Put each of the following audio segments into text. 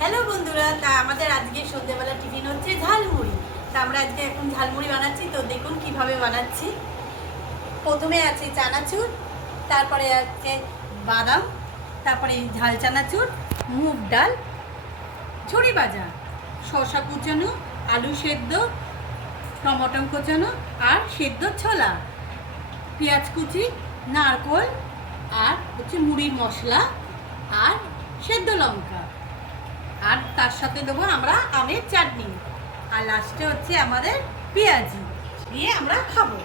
Hello বন্ধুরা, তা আমাদের আজকে সন্ধ্যেবেলা টিফিন হচ্ছে ঝালমুড়ি। তা আমরা আজকে এখন ঝালমুড়ি বানাচ্ছি, তো দেখুন কিভাবে বানাচ্ছি। প্রথমে আছে চানাচুর, তারপরে আছে বাদাম, তারপরে ঝাল চানাচুর, মুগ ডাল, ঝুড়ি ভাজা, শসা কুচানো, আলু সেদ্ধ, টমেটো কুচানো আর সেদ্ধ ছোলা, পেঁয়াজ কুচি, নারকোল আর হচ্ছে মুড়ির মশলা আর সেদ্ধ লঙ্কা, আর তার সাথে দেবো আমরা আমের চাটনি, আর লাস্টে হচ্ছে আমাদের পেঁয়াজি দিয়ে আমরা খাবো।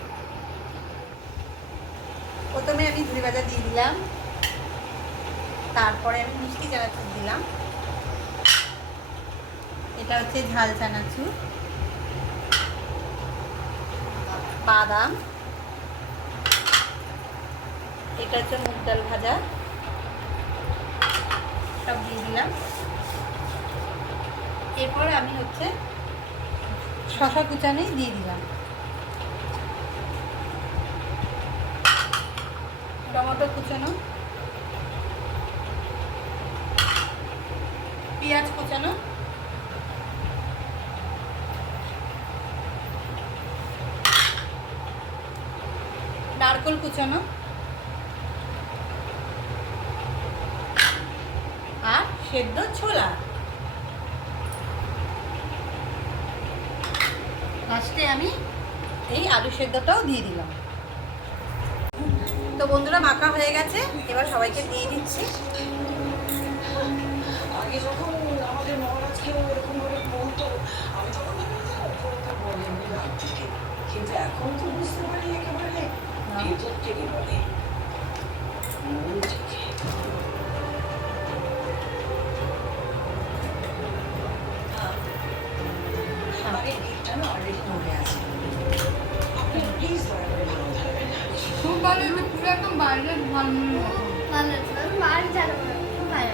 প্রথমে আমি ঝুড়ি ভাজা দিয়ে দিলাম, তারপরে আমি মিষ্টি চানাচুর দিলাম, এটা হচ্ছে ঝাল চানাচুর, বাদাম, এটা হচ্ছে মুগ ডাল ভাজা, সব দিয়ে দিলাম। এরপর আমি হচ্ছে শসা কুচানোই দিয়ে দিলাম, টমেটো কুচানো, পেঁয়াজ কুচানো, নারকেল কুচানো আর সেদ্ধ ছোলা। লাস্টে আমি এই আলু সেদ্ধটাও দিয়ে দিলাম। তো বন্ধুরা, মাখা হয়ে গেছে, এবার সবাইকে দিয়ে দিচ্ছি। আগে যখন আমাদের মহারাজকেও এরকম ভাবে বলতো, আমি তখন বলেননি রাত থেকে, কিন্তু এখন তো বুঝতে পারি একেবারে ভেতর থেকে বলে, মন থেকে। আমাদের দিকটা না অলরেডি মনে আছে। আপনি প্লিজ দয়া করে ভালো থাকবেন। খুব ভালো, পুরো একদম বাইরের ঝালমুড়ি মতো। ভালো, বাড়ি যাবো, খুব ভালো।